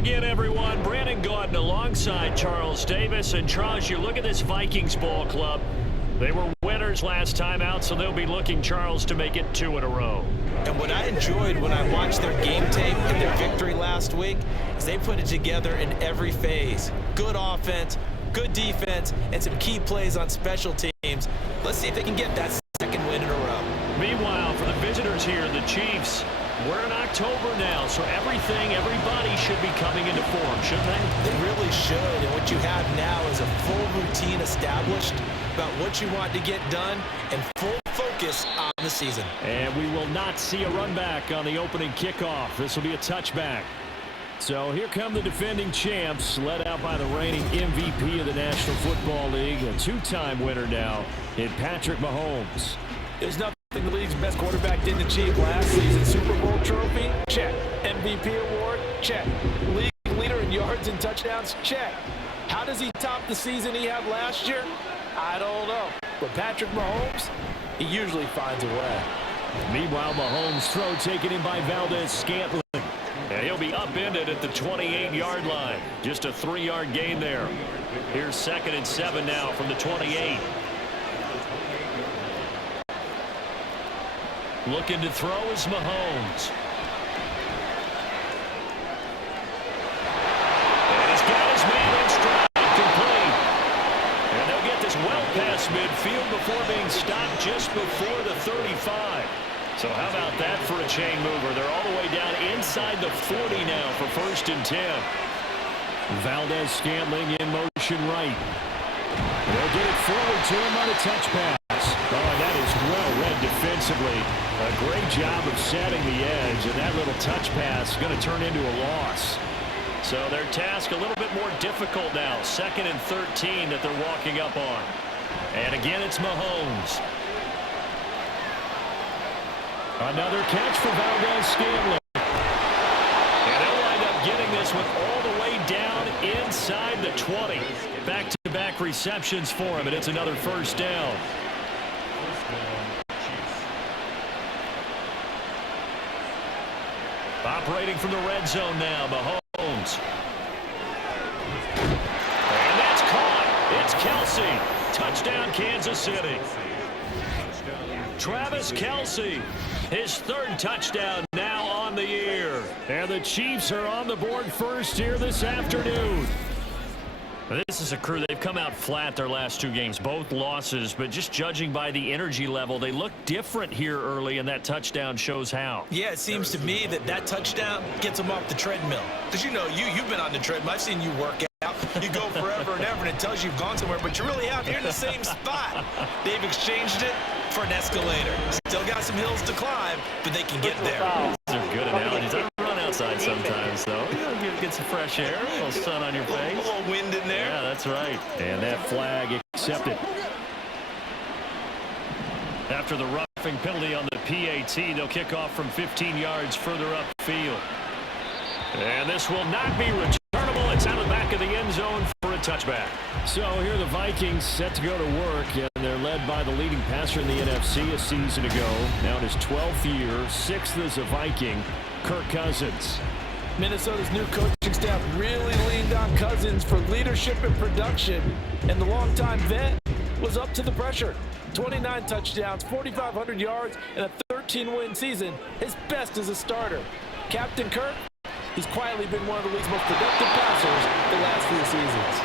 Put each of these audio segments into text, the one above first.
again, everyone. Brandon Gordon alongside Charles Davis. And Charles, you look at this Vikings ball club. They were winners last time out, so they'll be looking, Charles, to make it 2 in a row. And what I enjoyed when I watched their game tape and their victory last week is they put it together in every phase. Good offense, good defense, and some key plays on special teams. Let's see if they can get that second win in a row. Meanwhile, for the visitors here, the Chiefs, we're in October now, so everybody should be coming into form, shouldn't they? They really should, and what you have now is a full routine established about what you want to get done and full focus on the season. And we will not see a run back on the opening kickoff. This will be a touchback. So here come the defending champs, led out by the reigning MVP of the National Football League, a two-time winner now in Patrick Mahomes. There's nothing the league's best quarterback didn't achieve last season. Super Bowl trophy? Check. MVP award? Check. League leader in yards and touchdowns? Check. How does he top the season he had last year? I don't know. But Patrick Mahomes, he usually finds a way. Meanwhile, Mahomes' throw taken in by Valdez-Scantling. And he'll be upended at the 28-yard line. Just a 3-yard gain there. Here's 2nd and 7 now from the 28. Looking to throw is Mahomes. And he's got his man in stride, complete. And they'll get this well past midfield before being stopped just before the 35. So how about that for a chain mover? They're all the way down inside the 40 now for 1st and 10. Valdez-Scantling in motion right. They'll get it forward to him on a touch pass. Oh, that is well read defensively. A great job of setting the edge, and that little touch pass is going to turn into a loss. So their task a little bit more difficult now. 2nd and 13 that they're walking up on. And again, it's Mahomes. Another catch for Valdez-Scantling. And they'll wind up getting this one all the way down inside the 20. Back-to-back receptions for him, and it's another 1st down. Operating from the red zone now, Mahomes. And that's caught. It's Kelce. Touchdown, Kansas City. Travis Kelce, his 3rd touchdown now on the year. And the Chiefs are on the board first here this afternoon. This is a crew. They've come out flat their last 2 games, both losses, but just judging by the energy level, they look different here early, and that touchdown shows how. Yeah, it seems to me that touchdown gets them off the treadmill. Because you know, you've been on the treadmill. I've seen you work out. You go forever and ever, and it tells you you've gone somewhere, but you really have. You're in the same spot. They've exchanged it for an escalator. Still got some hills to climb, but they can get there. These are good analogies. I run outside sometimes, though. Get some fresh air, a little sun on your face. A little wind in there. Yeah, that's right. And that flag accepted. After the roughing penalty on the PAT, they'll kick off from 15 yards further upfield. And this will not be returnable. It's out of the back of the end zone for a touchback. So here are the Vikings set to go to work, and they're led by the leading passer in the NFC a season ago. Now in his 12th year, 6th as a Viking, Kirk Cousins. Minnesota's new coaching staff really leaned on Cousins for leadership and production, and the longtime vet was up to the pressure. 29 touchdowns, 4,500 yards, and a 13-win season, his best as a starter. Captain Kirk, he's quietly been one of the league's most productive passers the last few seasons.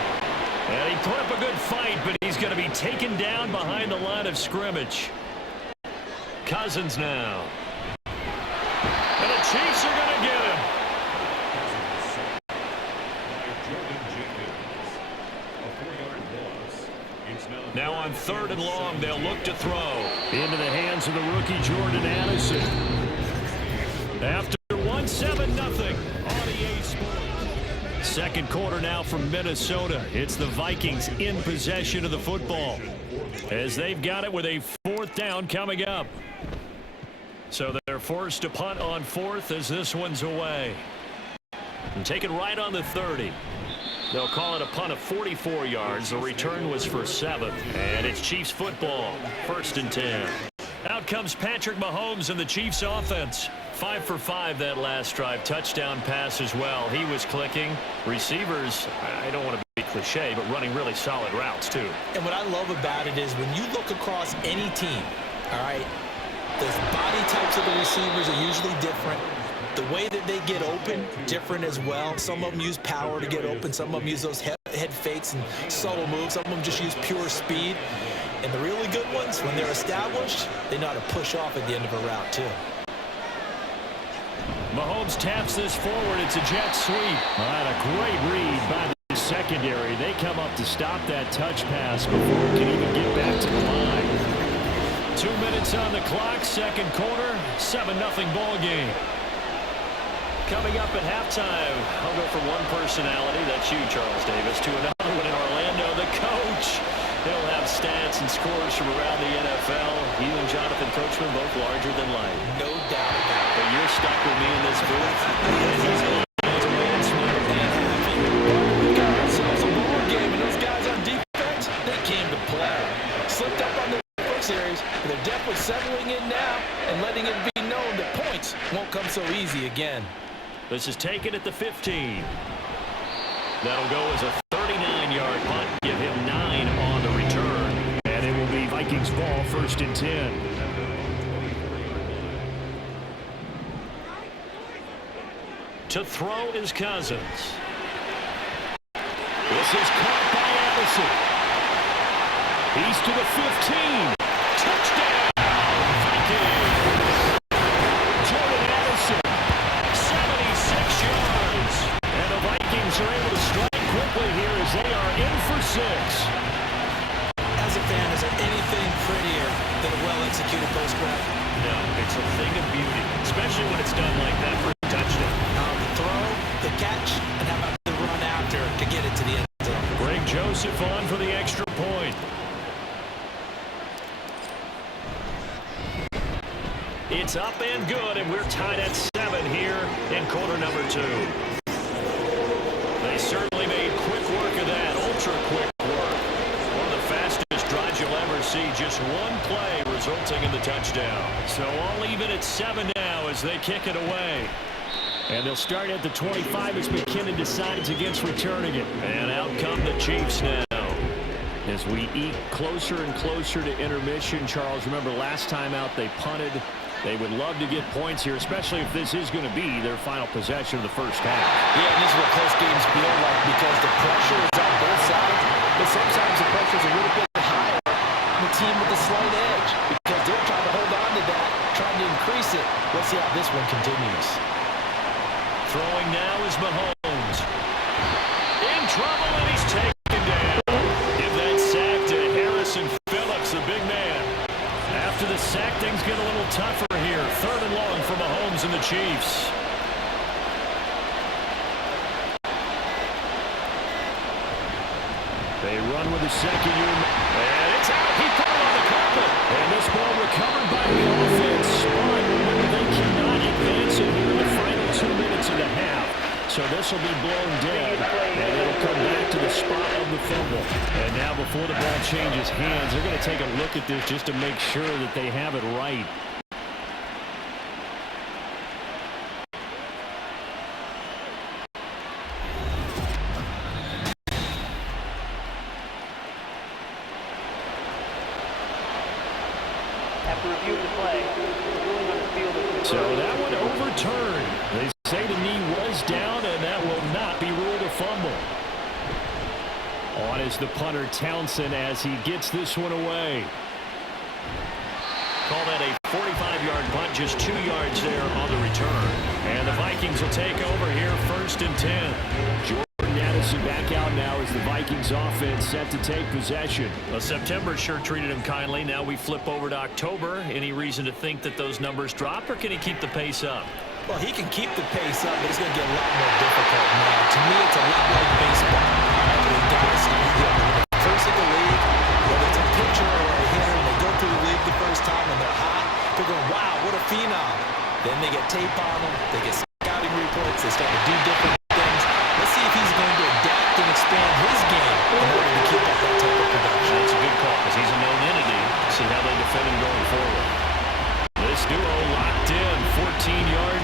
And he put up a good fight, but he's going to be taken down behind the line of scrimmage. Cousins now. And the Chiefs are going to get him. Now on 3rd and long, they'll look to throw. Into the hands of the rookie Jordan Addison. After 1-7-0 on EA Sports. Second quarter now from Minnesota. It's the Vikings in possession of the football, as they've got it with a 4th down coming up. So they're forced to punt on 4th as this one's away. And take it right on the 30. They'll call it a punt of 44 yards. The return was for 7. And it's Chiefs football. 1st and 10. Out comes Patrick Mahomes and the Chiefs offense. 5 for 5 that last drive. Touchdown pass as well. He was clicking. Receivers, I don't want to be cliche, but running really solid routes too. And what I love about it is when you look across any team, all right, the body types of the receivers are usually different. The way that they get open, different as well. Some of them use power to get open. Some of them use those head fakes and subtle moves. Some of them just use pure speed. And the really good ones, when they're established, they know how to push off at the end of a route too. Mahomes taps this forward. It's a jet sweep. And a great read by the secondary. They come up to stop that touch pass before it can even get back to the line. 2 minutes on the clock, second quarter, 7-0 ball game. Coming up at halftime, I'll go from one personality, that's you, Charles Davis, to another one in Orlando, the coach. He'll have stats and scores from around the NFL. You and Jonathan Coachman both larger than life. No doubt about it. But you're stuck with me in this booth. And he's going to man smarter than happy. We got ourselves a ball game, and those guys on defense, they came to play. Slipped up on the first series, but they're definitely settling in now and letting it be known that points won't come so easy again. This is taken at the 15. That'll go as a 39-yard punt. Give him 9 on the return. And it will be Vikings ball, 1st and 10. To throw is Cousins. This is caught by Addison. He's to the 15. Touchdown, Vikings. Jordan Addison, 76 yards. And the Vikings are able to strike quickly here as they are in for 6. As a fan, is there anything prettier than a well-executed post grab? No, it's a thing of beauty, especially when it's done like that for a touchdown. The throw, the catch, and how about the run after to get it to the end zone? Greg Joseph on for the extra point. It's up and good, and we're tied at 7 here in quarter number 2. They certainly made quick work of that, ultra-quick work. One of the fastest drives you'll ever see, just one play resulting in the touchdown. So all even at 7 now as they kick it away. And they'll start at the 25 as McKinnon decides against returning it. And out come the Chiefs now. As we eke closer and closer to intermission, Charles, remember last time out they punted. They would love to get points here, especially if this is going to be their final possession of the first half. Yeah, and this is what close games feel like because the pressure is on both sides, but sometimes the pressure is a little bit higher on the team with the slight edge because they're trying to hold on to that, trying to increase it. Let's see how this one continues. Throwing now is Mahomes. In trouble, and he's taken down. Give that sack to Harrison Phillips, the big man. After the sack, things get a little tougher here. 3rd and long for Mahomes and the Chiefs. They run with the second year. And it's out. He put it on the carpet. And this ball recovered by the offense. But remember, they cannot advance it here in the final 2 minutes of the half. So this will be blown dead. And it'll come back to the spot of the fumble. And now before the ball changes hands, they're going to take a look at this just to make sure that they have it right. After review of the play, the ruling on the field is So that one overturned. They say the knee was down, and that will not be ruled a fumble. On is the punter, Townsend, as he gets this one away. Call that a 45-yard punt, just 2 yards there on the return. And the Vikings will take over here, 1st and 10. Jordan Addison back out now as the Vikings offense set to take possession. Well, September sure treated him kindly. Now we flip over to October. Any reason to think that those numbers drop, or can he keep the pace up? Well, he can keep the pace up, but it's going to get a lot more difficult now. To me, it's a lot like baseball. When guys, first in the league, whether it's a pitcher or a hitter, and they go through the league the first time and they're hot, they're going, wow, what a phenom. Then they get tape on them, they get scouting reports, they start to do different things. Let's see if he's going to adapt and expand his game in order to keep up that type of production. That's a good call because he's a known entity. See how they defend him going forward. This duo locked in, 14 yards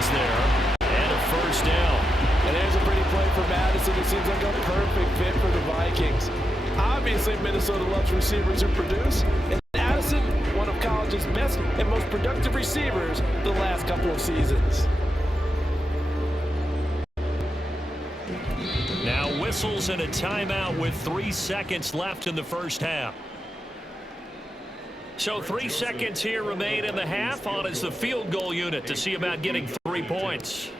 Obviously, Minnesota loves receivers who produce. And Addison, one of college's best and most productive receivers the last couple of seasons. Now whistles and a timeout with 3 seconds left in the first half. So 3 seconds here remain in the half. On is the field goal unit to see about getting 3 points.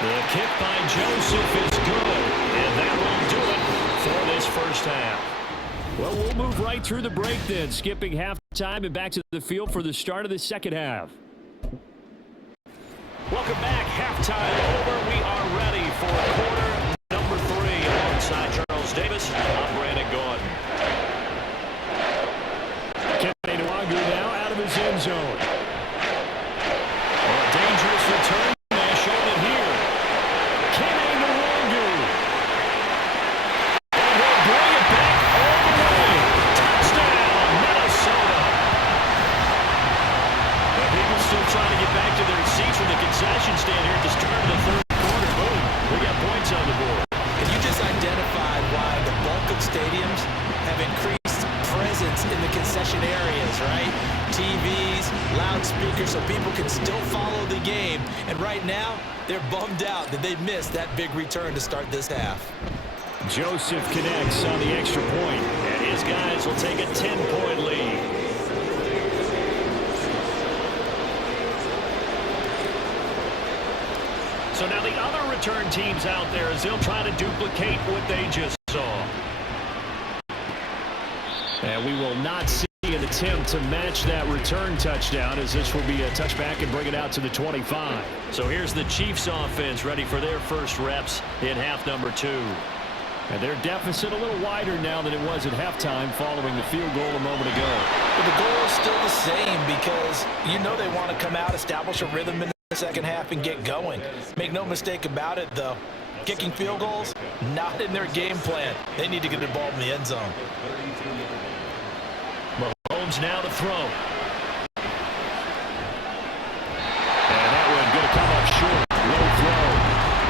The kick by Joseph is good, and that will do it for this first half. Well, we'll move right through the break then, skipping halftime and back to the field for the start of the second half. Welcome back. Halftime over. We are ready for quarter number 3 alongside Charles Davis. I'm Brandon Gordon. Kenny Nwangu now out of his end zone. A dangerous return. They showed it here. Kenny Nwangu. And he'll bring it back all the way. Touchdown, Minnesota. The people still trying to get back to their seats from the concession stand here at the start of the third quarter. Boom. We got points on the board. And you just identified why the bulk of stadiums have increased presence in the concession areas, right? TVs, loudspeakers, so people can still follow the game. And right now, they're bummed out that they missed that big return to start this half. Joseph connects on the extra point, and his guys will take a 10-point lead. So now the other return teams out there as they'll try to duplicate what they just saw. And we will not see an attempt to match that return touchdown, as this will be a touchback and bring it out to the 25. So here's the Chiefs offense ready for their first reps in half number 2. And their deficit a little wider now than it was at halftime following the field goal a moment ago. But the goal is still the same because you know they want to come out, establish a rhythm in the second half and get going. Make no mistake about it, though. Kicking field goals, not in their game plan. They need to get the ball in the end zone. Mahomes now to throw. And that one going to come up short. Low throw.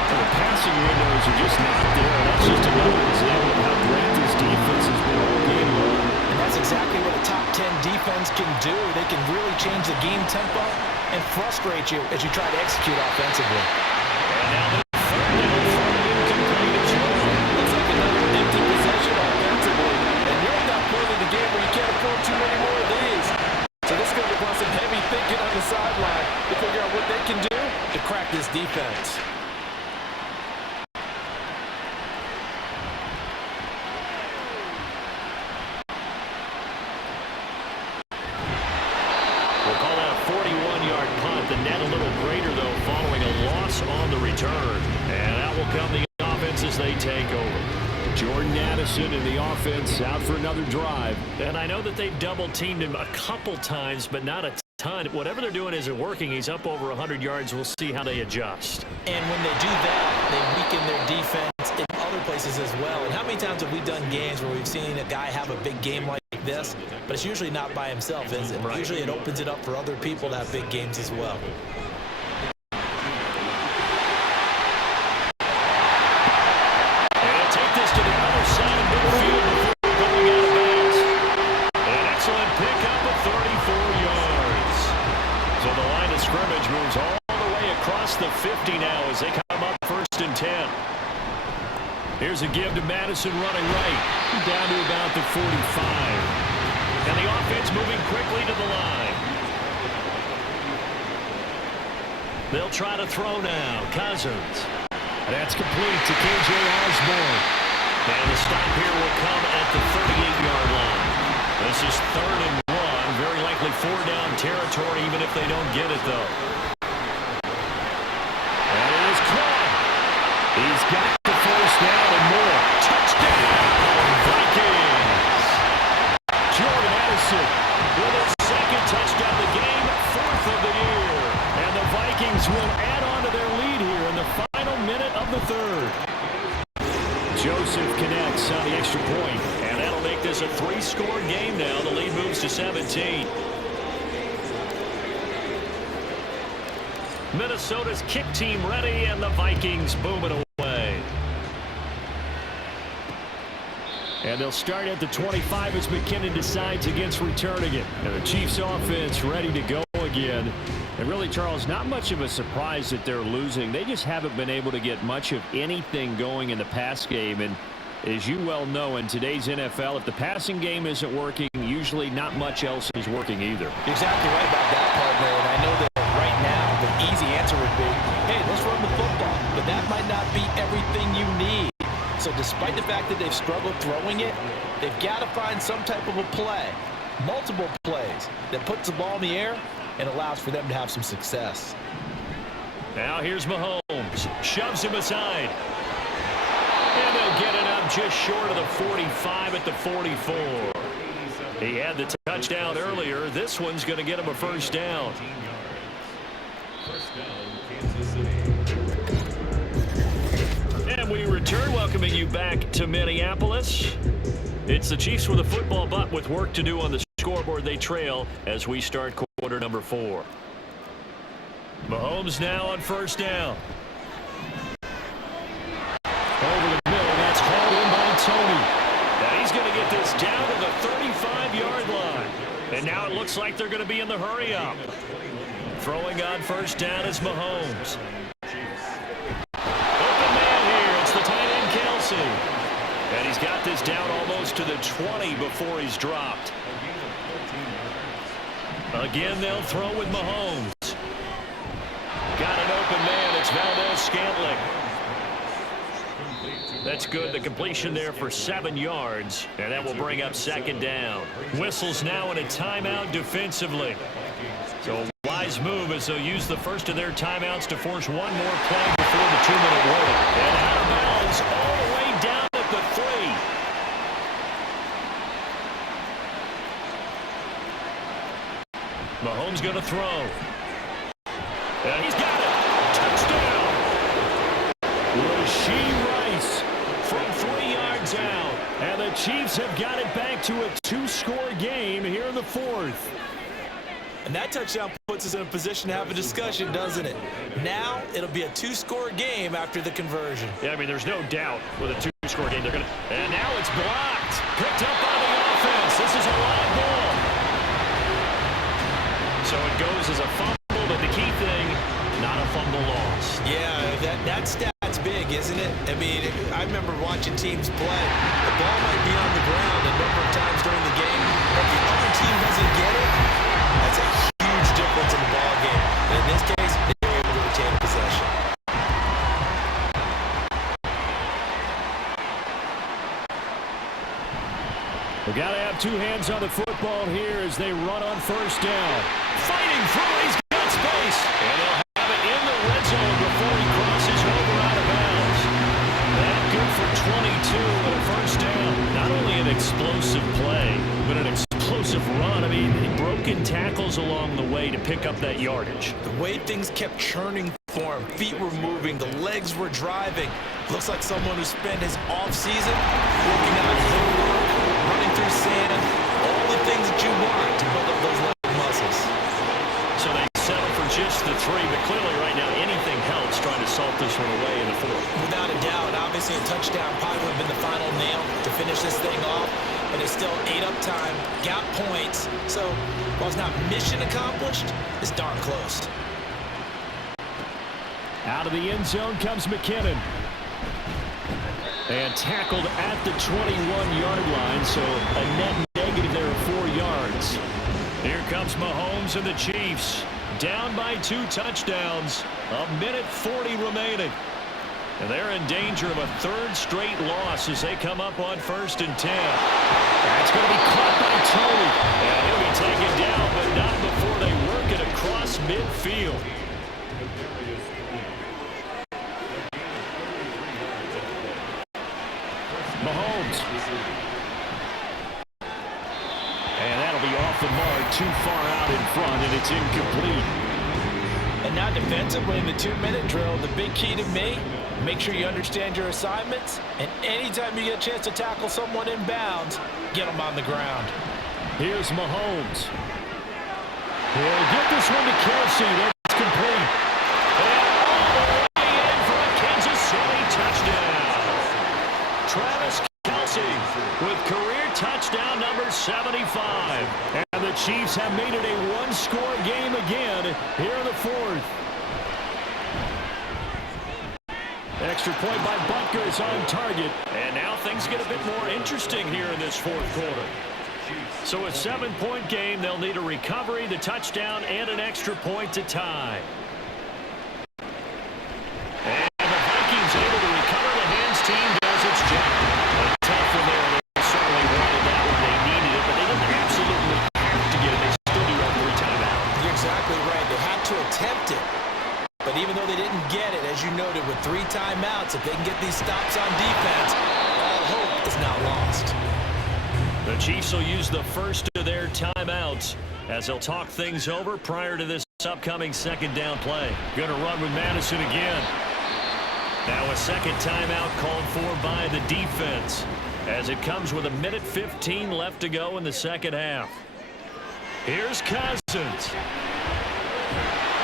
The passing windows are just not there. That's just another example of how great this defense has been all game long. And that's exactly what a top 10 defense can do. They can really change the game tempo and frustrate you as you try to execute offensively. And now the third down from incomplete as well. Looks like another empty possession offensively. And you're at that point in the game where you can't afford too many more of these. So this is going to require some heavy thinking on the sideline to figure out what they can do to crack this defense. We'll call that a 41-yard punt. The net a little greater, though, following a loss on the return. And out will come the offense as they take over. Jordan Addison in the offense out for another drive. And I know that they've double-teamed him a couple times, but not a ton. Whatever they're doing isn't working. He's up over 100 yards. We'll see how they adjust. And when they do that, they weaken their defense in other places as well. And how many times have we done games where we've seen a guy have a big game like this, but it's usually not by himself, is it? Right. Usually it opens it up for other people to have big games as well. And take this to the other side of midfield before going out of bounds. An excellent pickup of 34 yards. So the line of scrimmage moves all the way across the 50 now as they come up 1st and 10. Here's a give to Madison running right, down to about the 45. And the offense moving quickly to the line. They'll try to throw now. Cousins. That's complete to K.J. Osborne. And the stop here will come at the 38-yard line. This is 3rd and 1. Very likely 4-down territory, even if they don't get it, though. And it is caught. He's got the first down and more. Touchdown, Vikings. Jordan Addison with his 2nd touchdown of the game, 4th of the year. And the Vikings will add on to their lead here in the final minute of the 3rd. Joseph connects on the extra point, and that'll make this a 3-score game now. The lead moves to 17. Minnesota's kick team ready, and the Vikings booming away. And they'll start at the 25 as McKinnon decides against returning it. And the Chiefs offense ready to go again. And really, Charles, not much of a surprise that they're losing. They just haven't been able to get much of anything going in the pass game. And as you well know, in today's NFL, if the passing game isn't working, usually not much else is working either. Exactly right about that, partner. And I know that right now the easy answer would be, hey, let's run the football. But that might not be everything you need. So despite the fact that they've struggled throwing it, they've got to find some type of a play, multiple plays, that puts the ball in the air and allows for them to have some success. Now here's Mahomes. Shoves him aside. And they'll get it up just short of the 45 at the 44. He had the touchdown earlier. This one's going to get him a first down. And we return, welcoming you back to Minneapolis. It's the Chiefs with a football, but with work to do on the scoreboard. They trail as we start quarter number 4. Mahomes now on first down. Over the middle, that's hauled in by Tony. Now he's going to get this down to the 35-yard line. And now it looks like they're going to be in the hurry-up. Throwing on first down is Mahomes. Open man here, it's the tight end Kelsey. And he's got this down almost to the 20 before he's dropped. Again, they'll throw with Mahomes. Got an open man, it's Valdez-Scantling. That's good. The completion there for 7 yards. And that will bring up second down. Whistles now in a timeout defensively. So a wise move as they'll use the first of their timeouts to force one more play before the 2-minute warning. And out of bounds all the way down at the 3. Mahomes going to throw. And he's got it. Touchdown. Rashee Rice from 3 yards out. And the Chiefs have got it back to a 2-score game here in the 4th. And that touchdown puts us in a position to have a discussion, doesn't it? Now it'll be a 2-score game after the conversion. Yeah, I mean, there's no doubt with a 2-score game they're going to. And now it's blocked. Picked up by the offense. This is a live ball. So it goes as a fumble, but the key thing, not a fumble loss. Yeah, that stat's big, isn't it? I mean, I remember watching teams play. The ball might be on the ground a number of times during the game, but if the other team doesn't get it, that's a huge difference in the ball game. And in this case, they were able to retain possession. We got to have 2 hands on the football here as they run on first down. Fighting through, he's got space. And they'll have it in the red zone before he crosses over out of bounds. That good for 22 and a first down. Not only an explosive play, but an explosive run. I mean, broken tackles along the way to pick up that yardage. The way things kept churning for him, feet were moving, the legs were driving. Looks like someone who spent his off-season working on hill work, running through sand, all the things that you want to build up those leg muscles. So they settle for just the 3, but clearly right now anything helps trying to salt this one away in the 4th. Without a doubt, obviously a touchdown probably would have been the final nail to finish this thing off, but it's still ate up time, got points, so while it's not mission accomplished, it's darn close. Out of the end zone comes McKinnon. And tackled at the 21-yard line, so a net negative there of 4 yards. Here comes Mahomes and the Chiefs. Down by 2 touchdowns. 1:40 remaining. And they're in danger of a 3rd straight loss as they come up on 1st and 10. That's going to be caught by Tony. And he'll be taken down, but not before they work it across midfield. Mahomes. And that'll be off the mark, too far out in front, and it's incomplete. And now defensively in the 2-minute drill, the big key to me, make sure you understand your assignments, and anytime you get a chance to tackle someone in bounds, get them on the ground. Here's Mahomes. He'll get this one to Kelsey. That's complete. And all the way in for a Kansas City touchdown. Travis Kelsey with touchdown number 75. And the Chiefs have made it a one-score game again here in the fourth. Extra point by Butker is on target. And now things get a bit more interesting here in this fourth quarter. So a 7-point game, they'll need a recovery, the touchdown, and an extra point to tie. And the Vikings able to recover. The hands team does its job. A tough one there. They certainly wanted that one. They needed it, but they didn't absolutely have to get it. They still do have 3 timeouts. You're exactly right. They had to attempt it. But even though they didn't get it, as you noted, with 3 timeouts, if they can get these stops on defense, all hope is not lost. The Chiefs will use the first of their timeouts as they'll talk things over prior to this upcoming second down play. Going to run with Madison again. Now a second timeout called for by the defense as it comes with 1:15 left to go in the second half. Here's Cousins.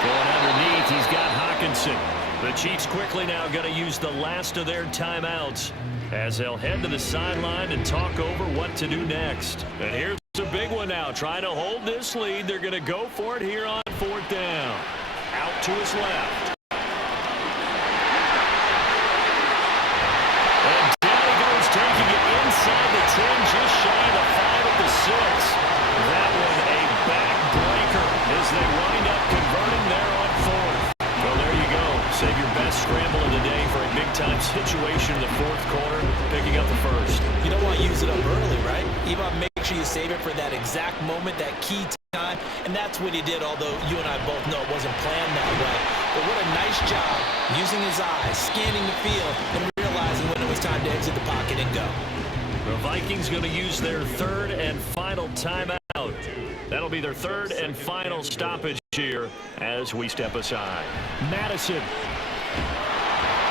Going underneath, he's got Hawkinson. The Chiefs quickly now going to use the last of their timeouts as they'll head to the sideline and talk over what to do next. And here's a big one now, trying to hold this lead. They're going to go for it here on fourth down. Out to his left. And down he goes, taking it inside the 10, just shy of the 5 at the 6. That one a backbreaker as they wind up converting there on fourth. Well, there you go. Save your best scramble of the day for a big-time situation in the fourth quarter, picking up the first. You don't want to use it up early, right? You want to make sure you save it for that exact moment, that key time, and that's what he did, although you and I both know it wasn't planned that way. But what a nice job using his eyes, scanning the field, and realizing when it was time to exit the pocket and go. The Vikings going to use their third and final timeout. That'll be their third and final stoppage here as we step aside. Madison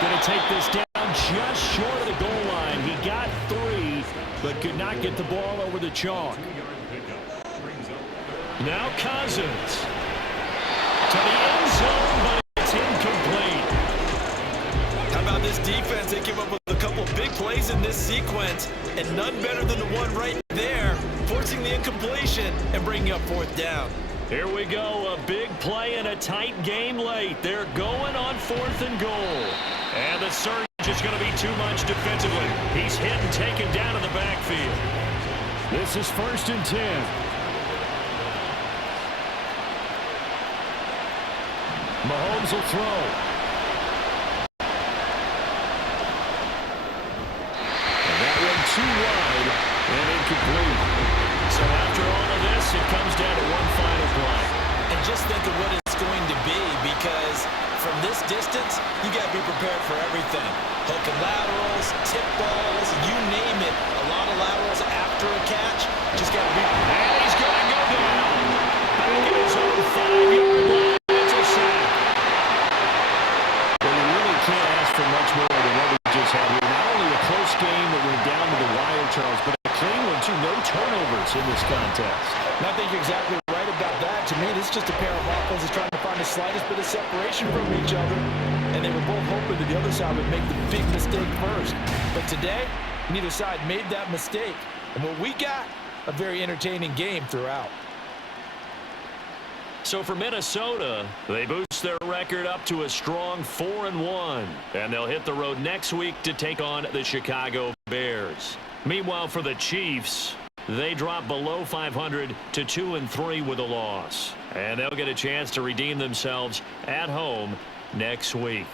going to take this down just short of the goal line. He got 3, but could not get the ball over the chalk. Now Cousins to the end zone, but it's incomplete. How about this defense? They came up with a couple big plays in this sequence, and none better than the one right there, forcing the incompletion and bringing up fourth down. Here we go, a big play in a tight game late. They're going on 4th and goal. And the surge is going to be too much defensively. He's hit and taken down in the backfield. This is 1st and 10. Mahomes will throw. And that one too wide and incomplete. So after all of this, it comes down to one final play. And just think of what it's going to be, because from this distance, you got to be prepared for everything. Hook and laterals, tip balls, you name it. A lot of laterals after a catch. Just got to be prepared. And he's going to go down. Back in his own 5-yard line. It's a sack. Well, you really can't ask for much more than what we just had here. Not only a close game that went down to the wire, Charles, but a clean one, too. No turnovers in this contest. And I think you're exactly right about that. To me, this is just a pair of offenses trying to find the slightest bit of separation from each other. And they were both hoping that the other side would make the big mistake first. But today, neither side made that mistake. And what we got, a very entertaining game throughout. So for Minnesota, they boost their record up to a strong 4-1. And they'll hit the road next week to take on the Chicago Bears. Meanwhile, for the Chiefs, they drop below 500 to 2-3 with a loss. And they'll get a chance to redeem themselves at home next week.